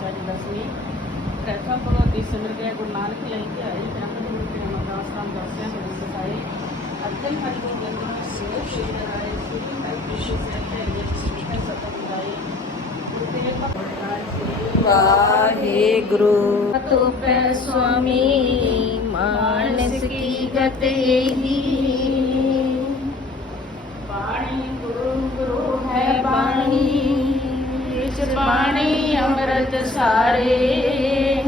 ਪਾਤਸ਼ਾਹ ਜੀ ਦਸਵੀਂ ਪ੍ਰਥਮ ਭਗਵਤੀ ਸਿਮਰ ਗਿਆ ਗੁਰੂ ਨਾਨਕ ਲਈ ਧਿਆਈ ਬ੍ਰਹਮ ਗੁਰੂ ਕੇ ਅਮਰਦਾਸ ਰਾਮ ਦਾਸਿਆਂ ਨੂੰ ਸਿਖਾਈ ਅਤਿ ਹਰਿ ਗੋਬਿੰਦ ਸਿੰਘ ਸ਼੍ਰੀ ਰਾਏ ਸੁਖੀ ਹਰਿ ਕ੍ਰਿਸ਼ਨ ਸੇ ਤੇ ਸਿੱਖੇ ਸਤਿ ਬੁਲਾਈ ਗੁਰੂ ਤੇਗ ਬਹਾਦਰ ਸਾਰੇ।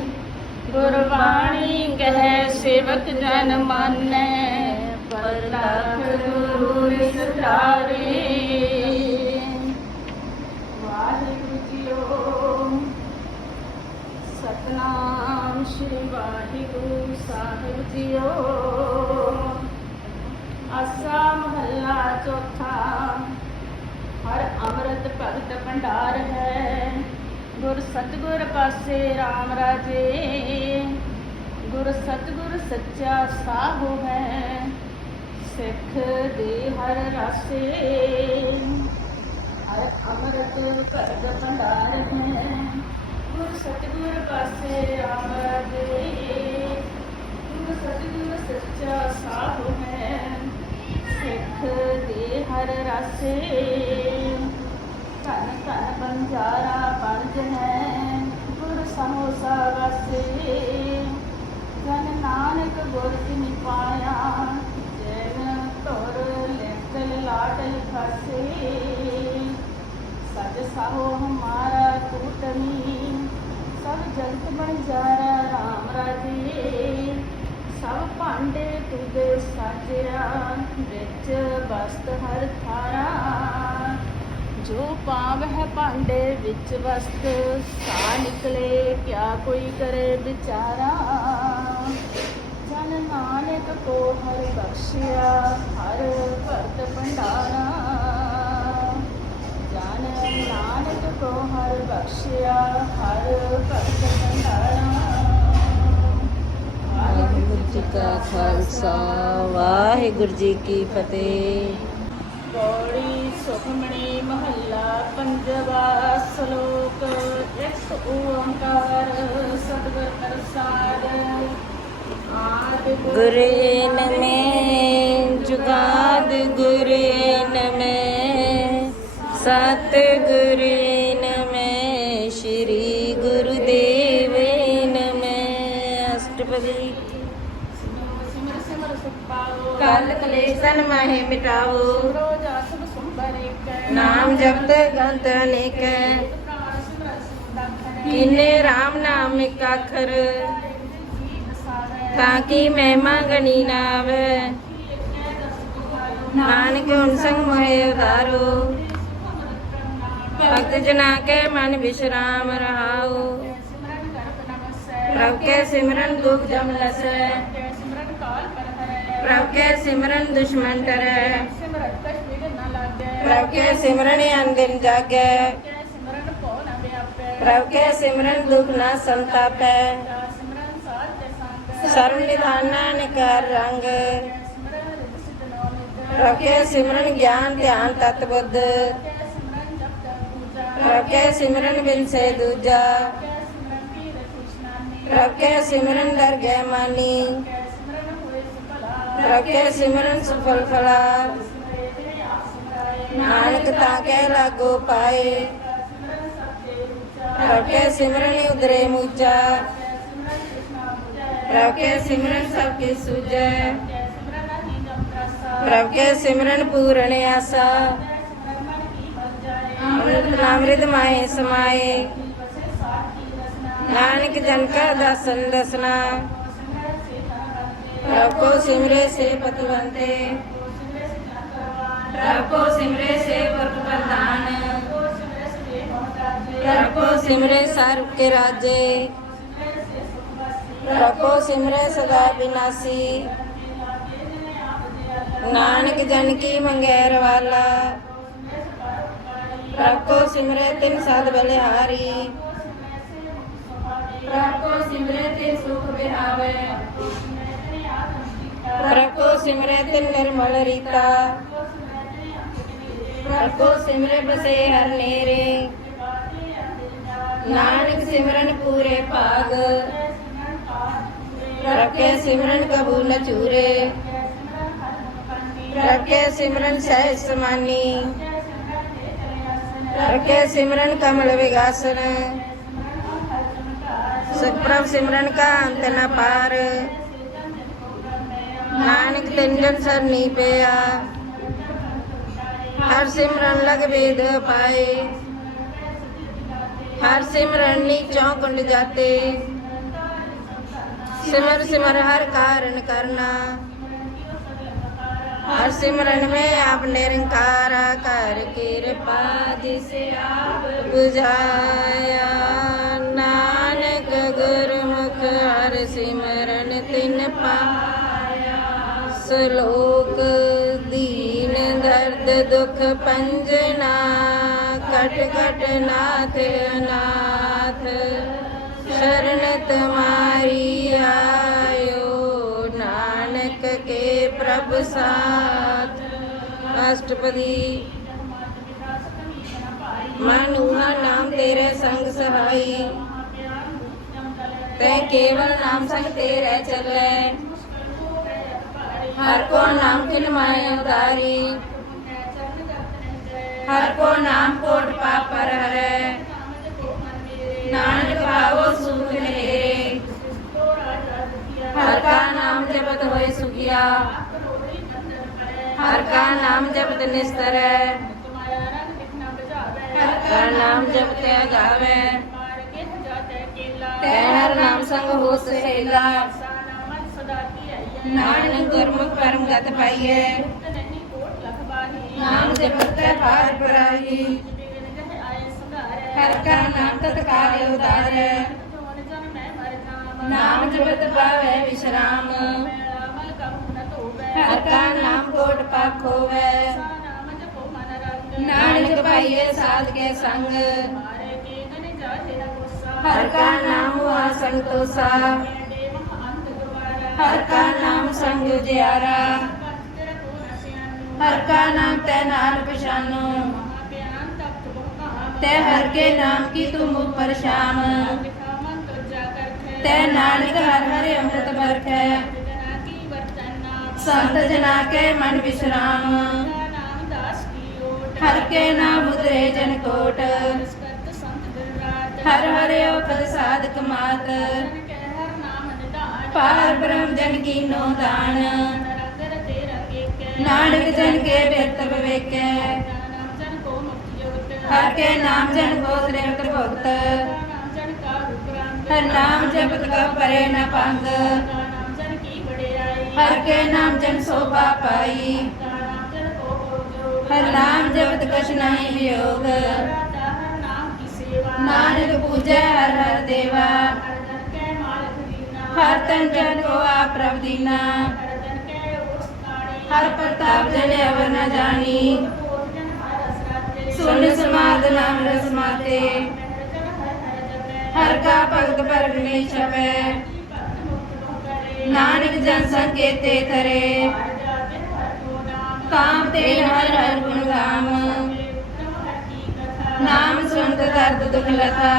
ਗੁਰਬਾਣੀ ਕਹੈ, ਸੇਵਕ ਜਨ ਮਾਨੈ, ਪਰ ਲਖ ਗੁਰੂ ਵਿਸਤਾਰੇ ਵਾਹਿਗੁਰੂ ਜੀਓ, ਸਤਨਾਮ ਸ੍ਰੀ ਵਾਹਿਗੁਰੂ ਸਾਹਿਬ ਜੀਓ। ਅਸਾ ਮਹੱਲਾ ਚੌਥਾ, ਹਰ ਅੰਮ੍ਰਿਤ ਭਗਤ ਭੰਡਾਰ ਹੈ। ਗੁਰ ਸਤਗੁਰ ਪਾਸੇ RAM ਰਾਜੇ, ਗੁਰ ਸਤਗੁਰ ਸੱਚਾ ਸਾਹੋ ਹੈ, ਸਿੱਖ ਦੇ ਹਰ ਰਾਸੇ। ਹਰ ਅੰਮ੍ਰਿਤ ਭਗਤ ਭੰਡਾਰ ਹੈ, ਗੁਰ ਸਤਗੁਰ ਪਾਸੇ RAM ਰਾਜੇ, ਗੁਰ ਸਤਗੁਰ ਸੱਚਾ ਸਾਹੋ ਹੈ, ਸਿੱਖ ਦੇ ਹਰ ਰਾਸੇ। ਧਨ ਧਨ ਬੰਜਾਰਾ ਬਣਜ ਹੈ ਗੁਰ ਸਮੋਸਾ ਵਾਸੇ ਜਨ ਨਾਨਕ ਗੁਰ ਤਿਨਿ ਪਾਇਆ ਜੈਨ ਧੁਰ ਲਿਖਲ ਲਾਟਲ ਖਾਸੇ ਸਜ ਸਾਹੋ ਹਮਾਰਾ ਟੂਟਮੀ ਸਭ ਜਗਤ ਬੰਜਾਰਾ ਰਾਮ ਰਾਜੇ ਸਭ ਭਾਂਡੇ ਤੁਗੇ ਸਾਜਿਆ, ਵਿੱਚ ਬਸਤ ਹਰ ਥਾਰਾ। ਜੋ ਪਾਵ ਹੈ ਭਾਂਡੇ ਵਿੱਚ ਵਸਤ ਸਾ ਨਿਕਲੇ, ਕਿਆ ਕੋਈ ਕਰੇ ਵਿਚਾਰਾ? ਜਨ ਨਾਨਕ ਕੋ ਹਰ ਬਖਸ਼ਿਆ, ਹਰ ਭਰਤ ਭੰਡਾਰਾ। ਜਨ ਨਾਨਕ ਕੋ ਹਰ ਬਖਸ਼ਿਆ, ਹਰ ਭਰਤ ਭੰਡਾਰਾ। ਵਾਹਿਗੁਰੂ ਜੀ ਕਾ ਖਾਲਸਾ, ਵਾਹਿਗੁਰੂ ਜੀ ਕੀ ਫਤਿਹ। ਪੌੜੀ ਸੁਖਮਣੀ ਮਹੱਲਾ ਪੰਜਵਾ ਸ਼ਲੋਕ ਇੱਕ ਓੰਕਾਰ ਸਤਿਗੁਰ ਪ੍ਰਸਾਦ। ਆਦਿ ਗੁਰੇ ਨਮੇ ਜੁਗਾਦ ਗੁਰੇ ਨਮੇ। ਸਤ ਗੁਰੇ ਨਮੇ ਸ਼੍ਰੀ ਗੁਰੂਦੇਵੇ ਨਮੇ। ਅਸ਼ਟਪਦੀ ਸਿਮਰ ਸਿਮਰ ਸੁਖ ਪਾਓ ਕਲ ਕਲੇਸ਼ਨ ਮਾਹੇ ਮਿਟਾਵੋ ਰੋਜ਼ ਆਸਬ ਸੁੰਦਰ ਇੱਕ ਨਾਮ ਜਪਤ ਗੰਤ ਅਨੇਕੈ ਪ੍ਰਾਣ ਸਿਮਰ ਸੁੰਦਰ ਕਿਨੇ RAM ਨਾਮ ਇੱਕ ਅੱਖਰ ਜੀ ਸਾਰੇ ਤਾਂ ਕੀ ਮਹਿਮਾ ਗਣੀ ਨਾ ਆਵੇ ਨਾਨਕ ਹੁਣ ਸੰਗ ਪ੍ਰਭ ਕੇ ਸਿਮਰਨ ਦੁਸ਼ਮਨ ਟਰੈ ਕਛ ਵਿਘਨ ਨ ਲਾਗੈ ਪ੍ਰਭ ਕੇ ਸਿਮਰਨ ਅਨ ਦਿਨ ਜਾਗੈ ਸਿਮਰਨ ਭਉ ਨ ਵਿਆਪੈ ਪ੍ਰਭ ਕੇ ਸਿਮਰਨ ਦੁਖ ਨਾ ਸੰਤਾਪੈ ਸਿਮਰਨ ਸਾਧ ਤੇ ਸੰਗ ਸਰਵ ਨਿਧਾਨਾ ਨਿਕਾਰ ਰੰਗ ਸਿਮਰਨ ਪ੍ਰਭ ਕੇ ਸਿਮਰਨ ਗਿਆਨ ਧਿਆਨ ਤਤ ਬੁੱਧ ਸਿਮਰਨ ਪ੍ਰਭ ਕੇ ਸਿਮਰਨ ਬਿਨ ਸੇ ਦੂਜਾ ਸਿਮਰਨ ਪ੍ਰਭ ਕੇ ਸਿਮਰਨ ਦਰ ਗੈ ਮਾਨੀ ਸਿਮਰਨ ਸੁਭਲਾ ਪ੍ਰਭ ਕੇ ਸਿਮਰਨ ਸੁਫਲ ਫਲਾ ਸਿਮਰੇ ਤੇ ਆਪ ਸਿਮਰਾਏ ਨਾਨਕ ਤਾਂ ਕੈ ਲਾਗੋ ਪਾਏ ਸਿਮਰਨ ਸਭ ਤੇ ਉੱਚਾ ਪ੍ਰਭ ਕੇ ਸਿਮਰਨ ਉਦਰੇ ਮੂਚਾ ਸਿਮਰਨ ਕ੍ਰਿਸ਼ਨਾ ਪੂਜੈ ਪ੍ਰਭ ਕੇ ਸਿਮਰਨ ਸਭ ਧਨ ਪ੍ਰਭ ਕੋ ਸਿਮਰੇ ਸੇ ਪਤਵੰਤੇ। ਸਿਮਰੇ ਸੇ ਜਨ ਕਰਵਾਨ ਪ੍ਰਭ ਕੋ ਸਿਮਰੇ ਸੇ ਪੁਰਖ ਪ੍ਰਧਾਨ ਕੋ ਸਿਮਰੇ ਸੇ ਵੇ ਮਹਤਾਜੇ ਪ੍ਰਭ ਕੋ ਸਿਮਰੇ ਸਰਬ ਕੇ ਰਾਜੇ ਸਿਮਰੇ ਸੇ ਸੁਖ ਵਸੀ ਪ੍ਰਭ ਕੋ ਸਿਮਰੇ ਸਦਾ ਬਿਨਾਸੀ ਪ੍ਰਭ ਕੋ ਸਿਮਰੇ ਤਿਨ ਨਿਰਮਲ ਰੀਤਾ। ਪ੍ਰਭ ਕੋ ਬਸੇ ਹਰ ਨੇਰੇ। ਨਾਨਕ ਸਿਮਰਨ ਪੂਰੇ ਭਾਗ। ਰੱਖੇ ਸਿਮਰਨ ਕਬੂਲ ਚੂਰੇ। ਰੱਖੇ ਸਿਮਰਨ ਸਹਿ ਸਮਾਨੀ। ਰੱਖੇ ਸਿਮਰਨ ਕਮਲ ਵਿਗਾਸਨ। ਸੁਖਪ੍ਰਭ ਸਿਮਰਨ ਕਾ ਅੰਤ ਨ ਪਾਰ। नानक तिंजन सरनी पे हर सिमरन लग वेद पाए। हर सिमरन नी चौकुंड जाते। सिमर सिमर हर कारण करना। हर सिमरन में आप निरंकारा कर कृपा जिसे आप बुझाए। ਸਲੋਕ ਦੀਨ ਦਰਦ ਦੁਖ ਪੰਜਨਾ ਕਟ ਕਟ ਨਾਥ ਅਨਾਥ। ਸ਼ਰਨ ਤਮਾਰੀ ਆਇਓ, ਨਾਨਕ ਕੇ ਪ੍ਰਭ ਸਾਥ। ਅਸ਼ਟਪਦੀ ਮਨੂਹਾ ਨਾਮ ਤੇਰੇ ਸੰਗ ਸਹਾਈ। ਤੈ ਕੇਵਲ ਨਾਮ ਸੰਗ ਤੇਰੇ ਚੱਲੇ। हर को नाम खिल माए उदारी हर को नाम कोट पाप पर हरे। नानक भावो सुख हेरे हर का नाम जपत होए सुखिया। हर का नाम जपत निस्तर। है हर का नाम जपते गावे। तै हर नाम संग हो सहेला। नानक ਨਾਨਕ ਗੁਰਮੁਖ ਪਰਮ ਗਤ ਪਾਈਐ। ਨਾਮ ਦੇ ਪੱਤੇ ਭਾਰ ਪਰਾਈ। ਕਰ ਕਾ ਨਾਮ ਤਤਕਾਲ ਉਦਾਰੈ ਨਾਮ ਜਪਤ ਪਾਵੇ ਵਿਸ਼ਰਾਮ। ਹਰ ਕਾ ਨਾਮ ਕੋਟ ਪਾਕ ਹੋਵੇ ਨਾਨਕ ਪਾਈਏ ਸਾਧ ਕੇ ਸੰਗ। ਹਰ ਕਾ ਨਾਮ ਹੁਆ ਸੰਤੋਸਾ ਹਰ ਕਾ ਨਾਮ ਸੰਗ ਜਿਆਰਾ ਹਰ ਕਾ ਨਾਮ ਤੈ ਨਾਲ ਪਛਾਨੋ ਤੈ ਹਰ ਕੇ ਨਾਮ ਕੀ ਤੁਮ ਉਪਰ ਸ਼ਾਮ ਤੈ ਨਾਨਕ ਹਰ ਹਰਿ ਅੰਮ੍ਰਿਤ ਵਰਖੈ। ਸੰਤ ਜਨਾ ਕੇ ਮਨ ਵਿਸਰਾਮ। ਹਰ ਕੇ ਨਾਮ ਉਦਰੇ ਜਨ ਕੋਟ। ਹਰ ਹਰਿ ਉਪਦ ਸਾਧਕ ਮਾਤ। ਪਾਰ ਬ੍ਰਹਮ ਜਨ ਕੀਨੋ ਦਾਨ। ਨਾਨਕ ਜਨ ਕੇ ਬਿਰਤ ਬਵੇਕੈ ਹਰ ਕੇ ਨਾਮ ਜਨ ਕੋ ਸ੍ਰੇਵਤ ਭਗਤ। ਹਰ ਨਾਮ ਜਪਤ ਕਾ ਪਰੇ ਨਾ ਪੰਗ ਹਰ ਕੇ ਨਾਮ ਜਨ ਸੋਭਾ ਪਾਈ। ਹਰ ਨਾਮ ਜਪਤ ਕਛ ਨਹੀਂ ਵਿਯੋਗ। ਨਾਨਕ ਪੂਜੈ ਹਰ ਹਰ ਦੇਵਾ। ਹਰ ਤਨ ਜਨ ਕੋ ਆ ਪ੍ਰਭ ਦੀਨਾ। ਹਰ ਪ੍ਰਤਾਪ ਜਨ ਅਵਰ ਨ ਜਾਣੀ। ਸੁਨ ਸਮਾਦ ਨਾਮ ਰਸ ਮਾਤੇ ਹਰ ਕਾ ਭਗਤ ਪਰਮੇਸ਼ ਹੈ ਨਾਨਕ ਜਨ ਸੰਕੇਤੇ ਕਰੇ। ਕਾਮ ਤੇ ਹਰ ਹਰ ਗੁਣ ਗਾਮ। ਨਾਮ ਸੁਨਤ ਦਰਦ ਦੁਖ ਲਤਾ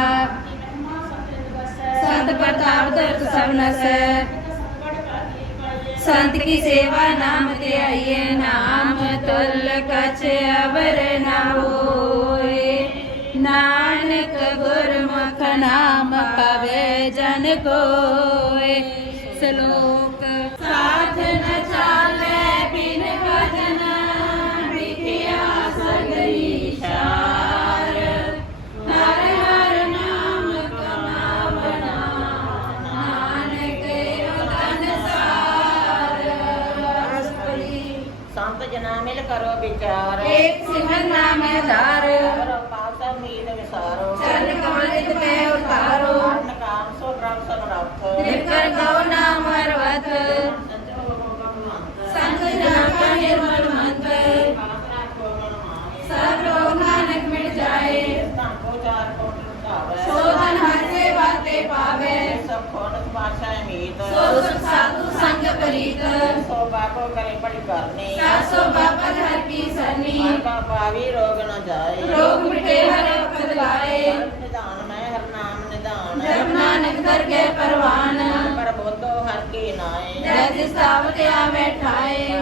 ਸੰਤ ਪ੍ਰਤਾਪ ਧਰਤ ਸਭ ਨਸੈ। ਸੰਤ ਕੀ ਸੇਵਾ ਨਾਮ ਤੇ ਆਈਏ, ਨਾਮ ਤੁਲ ਕਛ ਅਵਰ ਨਾ ਹੋਏ। ਨਾਨਕ ਗੁਰਮੁਖ ਨਾਮ ਪਵੇ ਜਨ ਕੋਏ। ਸਲੋਕ ਸਾਧ ਨ ਚਾਲੇ ਪ੍ਰੀਤ। ਸੋ ਸੁਖ ਸਾਧੂ ਸੰਗ ਪ੍ਰੀਤ। ਸੋ ਬਾਪੋ ਕਰੇ ਪੜੀ ਕਰਨੀ। ਸੋ ਬਾਪਤ ਹਰ ਕੀ ਸਰਨੀ। ਮਨ ਕਾ ਪਾਵੀ ਰੋਗ ਨਾ ਜਾਏ। ਰੋਗ ਮਿਟੇ ਹਰ ਵਕਤ ਲਾਏ। ਨਿਧਾਨ ਮੈਂ ਹਰ ਨਾਮ ਨਿਧਾਨ। ਜਪ ਨਾਨਕ ਦਰ ਕੇ ਪਰਵਾਨ। ਪ੍ਰਬੋਧੋ ਹਰ ਕੀ ਨਾਏ। ਜੈ ਜਿਸ ਤਾਵ ਤੇ ਆਵੇ ਠਾਏ।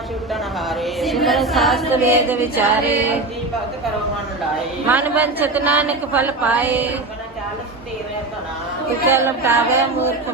ਸਿਮਰ ਸਾਸਤ ਵੇਦ ਵਿਚਾਰੇ। ਜੀ ਭਗਤ ਕਰੋ ਮਨ ਲਾਏ ਮਨ ਬੰਚਤ ਨਾਨਕ ਫਲ ਪਾਏ। ਕਨ ਧਨਾ ਲਪਟਾਵੇ ਮੂਰਖ